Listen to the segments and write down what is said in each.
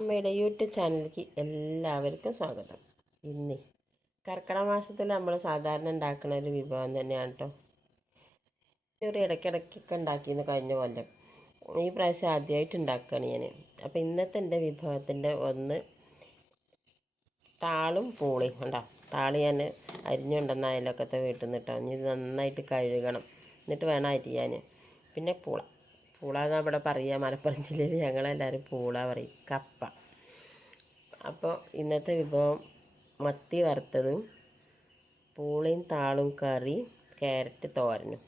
അമ്മയുടെ യൂട്യൂബ് ചാനലിലേക്ക് എല്ലാവർക്കും സ്വാഗതം. ഇന്ന് കർക്കിടക മാസത്തിൽ നമ്മൾ സാധാരണ ഉണ്ടാക്കുന്ന ഒരു വിഭവം തന്നെയാണ് കേട്ടോ ഒരു ഇടയ്ക്കിടയ്ക്കൊക്കെ ഉണ്ടാക്കിയെന്ന് കഴിഞ്ഞ കൊല്ലം. ഈ പ്രാവശ്യം ആദ്യമായിട്ട് ഉണ്ടാക്കുകയാണ് ഞാൻ. അപ്പോൾ ഇന്നത്തെ എന്റെ വിഭവത്തിന്റെ ഒന്ന് താളും പൂളിയും ഉണ്ടോ താൾ ഞാൻ അരിഞ്ഞുണ്ടെന്ന അയലൊക്കത്തെ വീട്ടിൽ നിന്ന് കേട്ടോ ഇനി ഇത് നന്നായിട്ട് കഴുകണം. എന്നിട്ട് വേണം അരിയാൻ. പിന്നെ പൂള. പൂള എന്നാ ഇവിടെ പറയുക മലപ്പുറം ജില്ലയിൽ ഞങ്ങളെല്ലാവരും പൂള പറയും. കപ്പ. അപ്പോൾ ഇന്നത്തെ വിഭവം മത്തി വറുത്തതും പൂളയും താളും കറി ക്യാരറ്റ് തോരനും.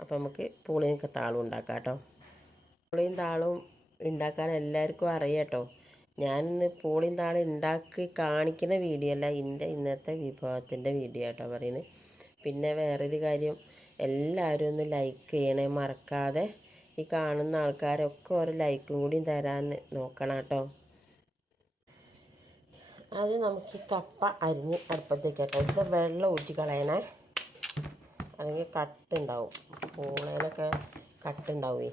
അപ്പോൾ നമുക്ക് പൂളിനൊക്കെ താളും ഉണ്ടാക്കാം കേട്ടോ. പൂളിയും താളും ഉണ്ടാക്കാൻ എല്ലാവർക്കും അറിയാം കേട്ടോ. ഞാനിന്ന് പൂളിയും താളും ഉണ്ടാക്കി കാണിക്കുന്ന വീഡിയോ അല്ല എന്റെ ഇന്നത്തെ വിഭവത്തിന്റെ വീഡിയോ കേട്ടോ പറയുന്നത്. പിന്നെ വേറൊരു കാര്യം എല്ലാവരും ഒന്ന് ലൈക്ക് ചെയ്യണേ മറക്കാതെ ഈ കാണുന്ന ആൾക്കാരൊക്കെ ഒരു ലൈക്കും കൂടി തരാൻ നോക്കണം കേട്ടോ. അത് നമുക്ക് കപ്പ അരിഞ്ഞ് അടുപ്പത്തേക്ക് കേട്ടോ ഇത് വെള്ളം ഊറ്റി കളയണേ. അല്ലെങ്കിൽ കട്ടുണ്ടാവും പൂളയിലൊക്കെ കട്ടുണ്ടാവുമേ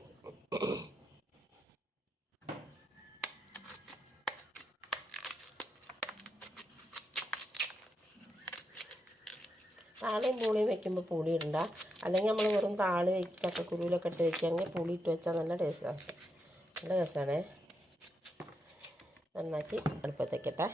താളയും പൂളിയും വെക്കുമ്പോൾ പൂളി ഇടണ്ട അല്ലെങ്കിൽ നമ്മൾ വെറും താളി വെച്ച് ചക്കക്കുരുവിലൊക്കെ ഇട്ട് വെക്കുകയാണെങ്കിൽ പുളി ഇട്ട് വെച്ചാൽ നല്ല ടേസ്റ്റാണ് നല്ല രസമാണേ നന്നാക്കി അടുപ്പത്തേക്കിട്ടെ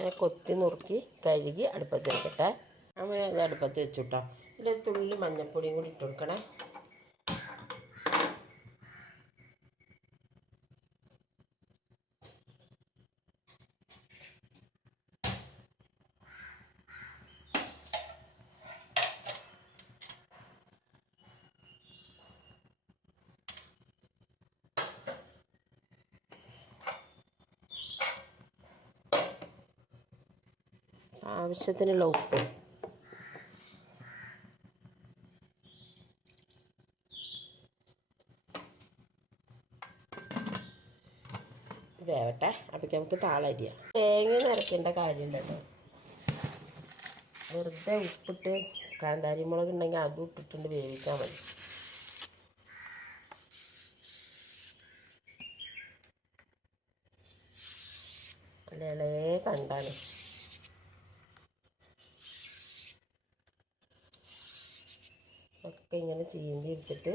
അങ്ങനെ കൊത്തി നുറുക്കി കഴുകി അടുപ്പത്ത് വെക്കട്ടെ അങ്ങനെ അത് അടുപ്പത്ത് വെച്ചു കേട്ടോ ഇതിലൊരു തുള്ളി മഞ്ഞൾപ്പൊടിയും കൂടി ഇട്ട് കൊടുക്കണേ. ആവശ്യത്തിനുള്ള ഉപ്പ്. വേവട്ടെ അപ്പോഴേക്ക് നമുക്ക് താളരിയാം. തേങ്ങ നിറയ്ക്കേണ്ട കാര്യമില്ല കേട്ടോ. വെറുതെ ഉപ്പിട്ട് കാന്താരി മുളക് ഉണ്ടെങ്കിൽ അതും ഇട്ടിട്ടുണ്ട് വേവിക്കാൻ മതി അല്ലേ കണ്ടാണ് ഒക്കെ ഇങ്ങനെ ചീന്തി എടുത്തിട്ട്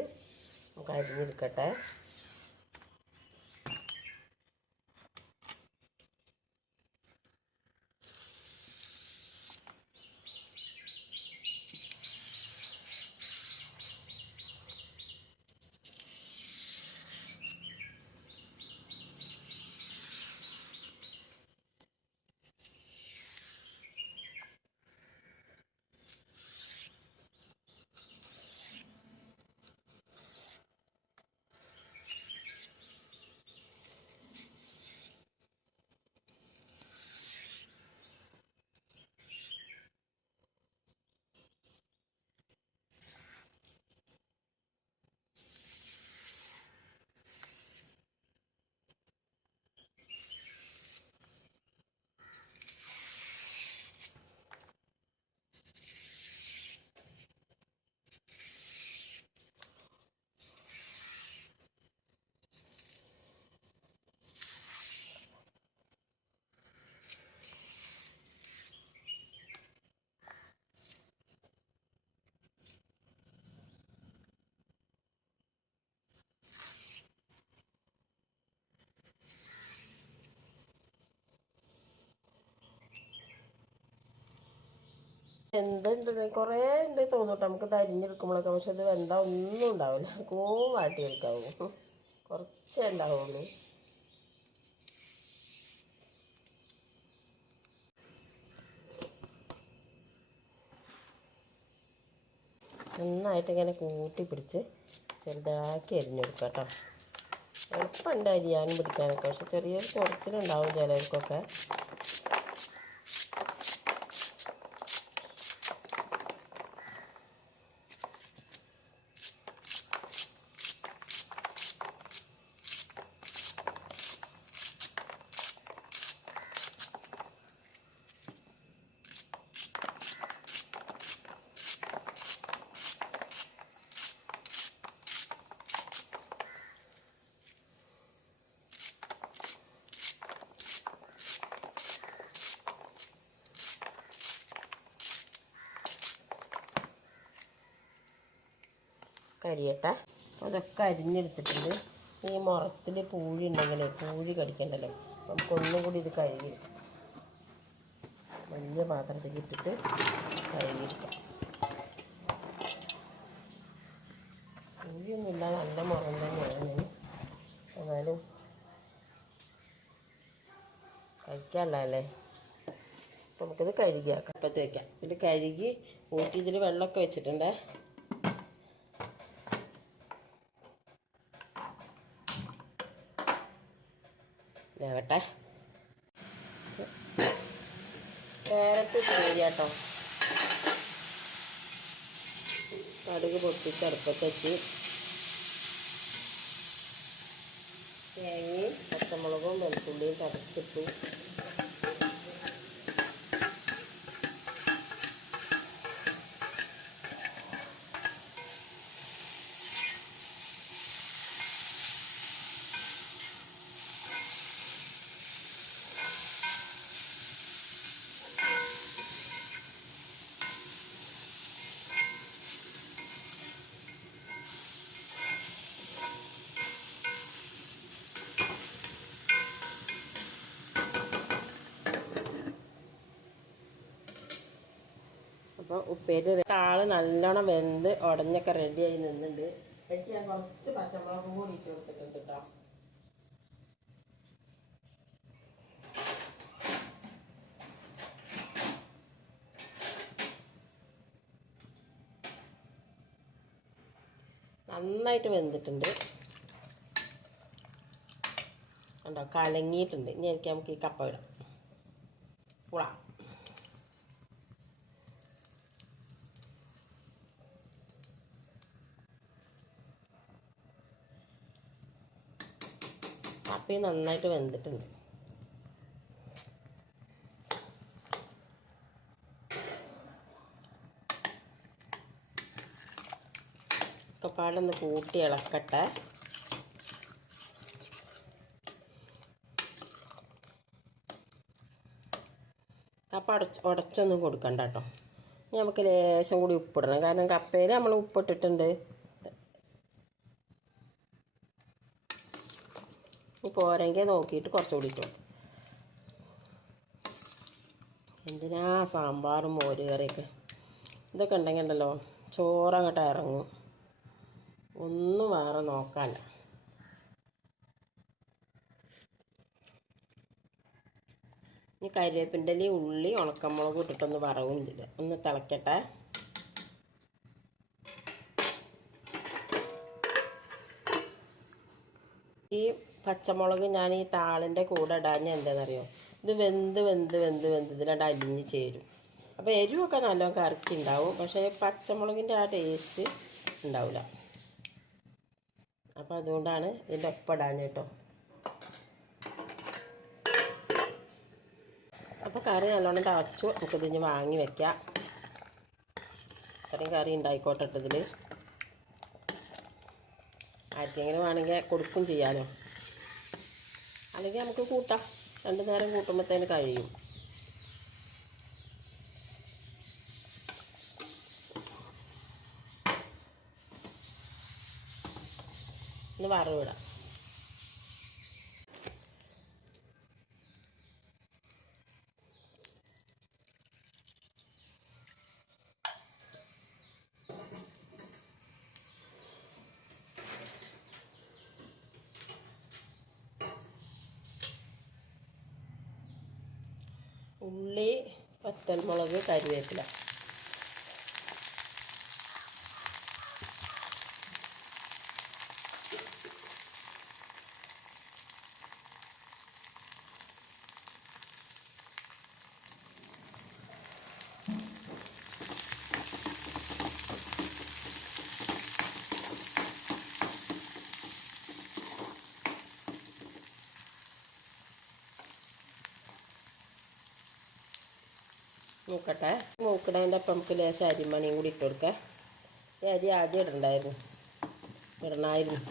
നമുക്ക് അരിഞ്ഞെടുക്കട്ടെ. എന്തുണ്ട് കുറേ ഉണ്ട് തോന്നിട്ട് നമുക്ക് തരിഞ്ഞെടുക്കുമ്പോഴൊക്കെ. പക്ഷെ ഇത് വെന്ത ഒന്നും ഉണ്ടാവില്ല. കൂ വാട്ടിയെടുക്കാവൂ കുറച്ചേ ഉണ്ടാവുള്ളൂ. നന്നായിട്ട് ഇങ്ങനെ കൂട്ടി പിടിച്ച് ചെറുതാക്കി എരിഞ്ഞെടുക്കാം കേട്ടോ. എളുപ്പമുണ്ട് അരിയാനും പിടിക്കാനൊക്കെ. പക്ഷെ ചെറിയൊരു കുറച്ചിലുണ്ടാവും ചിലർക്കൊക്കെ. കരിയട്ടെ അതൊക്കെ അരിഞ്ഞെടുത്തിട്ടുണ്ട്. ഈ മുറത്തിൽ പൂഴി ഉണ്ടെങ്കിലേ പൂഴി കടിക്കണ്ടല്ലോ. നമുക്ക് ഒന്നും കൂടി ഇത് കഴുകി വലിയ പാത്രത്തിൽ ഇട്ടിട്ട് കഴുകിയെടുക്കാം പൂഴിയൊന്നുമില്ല നല്ല മുറം തന്നെയാണ്. എന്നാലും കഴിക്കാമല്ലേ നമുക്കിത് കഴുകിയാക്കാം. അപ്പത്തേക്കാം ഇത് കഴുകി ഊട്ടി ഇതിൽ വെള്ളമൊക്കെ വെച്ചിട്ടുണ്ടേ. വേവട്ടെ ക്യാരറ്റ് ശരിയാട്ടോ കടുക് പൊട്ടിച്ച് അടുപ്പത്ത് വെച്ച്. തേങ്ങയും പച്ചമുളകും വെളുത്തുള്ളിയും ചതച്ചിട്ടു അപ്പോൾ ഉപ്പേരി താൾ നല്ലോണം വെന്ത് ഉടഞ്ഞൊക്കെ റെഡിയായി നിന്നുണ്ട്. എനിക്ക് ഞാൻ കുറച്ച് പച്ചമുളകും കൂടി ഇട്ട് കൊടുത്തിട്ടുണ്ട് കേട്ടോ നന്നായിട്ട് വെന്തിട്ടുണ്ട്. കണ്ടോ കലങ്ങിയിട്ടുണ്ട്. ഇനി എനിക്ക് നമുക്ക് ഈ കപ്പ ഇടാം. പുള കപ്പയും നന്നായിട്ട് വെന്തിട്ടുണ്ട്. ഒക്കെപ്പാടൊന്ന് കൂട്ടി ഇളക്കട്ടെ. കപ്പ അടച്ച് ഉടച്ചൊന്നും കൊടുക്കണ്ട കേട്ടോ. നമുക്ക് ലേശം കൂടി ഉപ്പിടണം. കാരണം കപ്പയിൽ നമ്മൾ ഉപ്പിട്ടിട്ടുണ്ട് ഇനി പോരെങ്കിൽ നോക്കിയിട്ട് കുറച്ചുകൂടി ഇട്ടു എന്തിനാ സാമ്പാറും മോര് കറിയൊക്കെ? ഇതൊക്കെ ഉണ്ടെങ്കിൽ ഉണ്ടല്ലോ ചോറങ്ങോട്ട് ഇറങ്ങും ഒന്നും വേറെ നോക്കാല്ല. ഇനി കരിവേപ്പിന്റെ ഉള്ളി ഉണക്കമുളക് ഇട്ടിട്ടൊന്ന് വറവും ഇല്ല ഒന്ന് തിളക്കട്ടെ. ഈ പച്ചമുളക് ഞാൻ ഈ താളിന്റെ കൂടെ ഇടാൻ എന്താണെന്നറിയോ ഇത് വെന്ത് വെന്ത് വെന്ത് വെന്ത് ഇതിലണ്ട് അലിഞ്ഞ് ചേരും. അപ്പോൾ എരിവൊക്കെ നല്ലോണം കറക്റ്റ് ഉണ്ടാവും പക്ഷേ പച്ചമുളകിന്റെ ആ ടേസ്റ്റ് ഉണ്ടാവില്ല അപ്പോൾ അതുകൊണ്ടാണ് ഇതിന്റെ ഒപ്പം ഇടാൻ കേട്ടോ. അപ്പോൾ കറി നല്ലോണം തിളച്ചു. നമുക്കിത് ഇനി വാങ്ങി വെക്കാം. ഇത്രയും കറി ഉണ്ടായിക്കോട്ടെ ഇതിൽ ആർക്കെങ്കിലും വേണമെങ്കിൽ കൊടുക്കും ചെയ്യാലോ. അല്ലെങ്കിൽ നമുക്ക് കൂട്ടാം. രണ്ട് നേരം കൂട്ടുമ്പോഴത്തേന് കഴിയും. ഇന്ന് വറവിടാം. ഉള്ളി പത്തൽമുളക് കരിവേപ്പില. മൂക്കട്ടെ. മൂക്കടേന്റെ അപ്പം നമുക്ക് ലേശം അരിമണിയും കൂടി ഇട്ട് കൊടുക്കാം. ഈ അരി ആദ്യം ഇടണ്ടായിരുന്നു. ഇടണമായിരുന്നു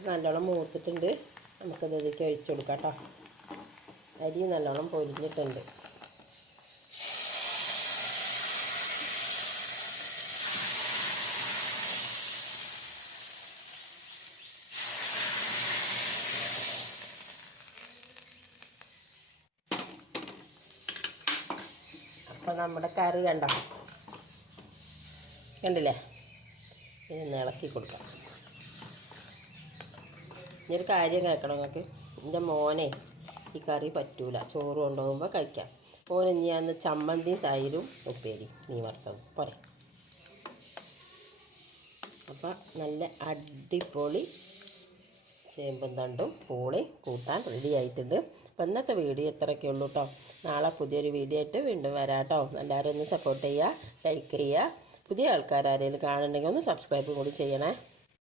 അത് നല്ലോണം മൂത്തിട്ടുണ്ട്. നമുക്കത് ഇതിലേക്ക് ഒഴിച്ചു കൊടുക്കാം കേട്ടോ. അരി നല്ലോണം പൊരിഞ്ഞിട്ടുണ്ട്. അപ്പം നമ്മുടെ കറി കണ്ടോ? കണ്ടില്ലേ? ഇനി ഇളക്കി കൊടുക്കാം. ഇനി ഒരു കാര്യം കേൾക്കണം നിങ്ങൾക്ക്. എന്റെ മോനെ ഈ കറി പറ്റൂല. ചോറ് കൊണ്ടുപോകുമ്പോൾ കഴിക്കാം. മോനെ ഞാൻ ചമ്മന്തി തൈരും ഉപ്പേരി നീ വറുത്തത്. പോരെ. അപ്പം നല്ല അടിപൊളി ചേമ്പും തണ്ടും പൂളി കൂട്ടാൻ റെഡി ആയിട്ടുണ്ട്. അപ്പം ഇന്നത്തെ വീഡിയോ ഇത്രയൊക്കെ ഉള്ളൂ കേട്ടോ നാളെ പുതിയൊരു വീഡിയോ ആയിട്ട് വീണ്ടും വരാം കേട്ടോ എല്ലാവരും ഒന്ന് സപ്പോർട്ട് ചെയ്യുക ലൈക്ക് ചെയ്യുക പുതിയ ആൾക്കാർ ആരെങ്കിലും കാണുന്നുണ്ടെങ്കിൽ ഒന്ന് സബ്സ്ക്രൈബും കൂടി ചെയ്യണേ.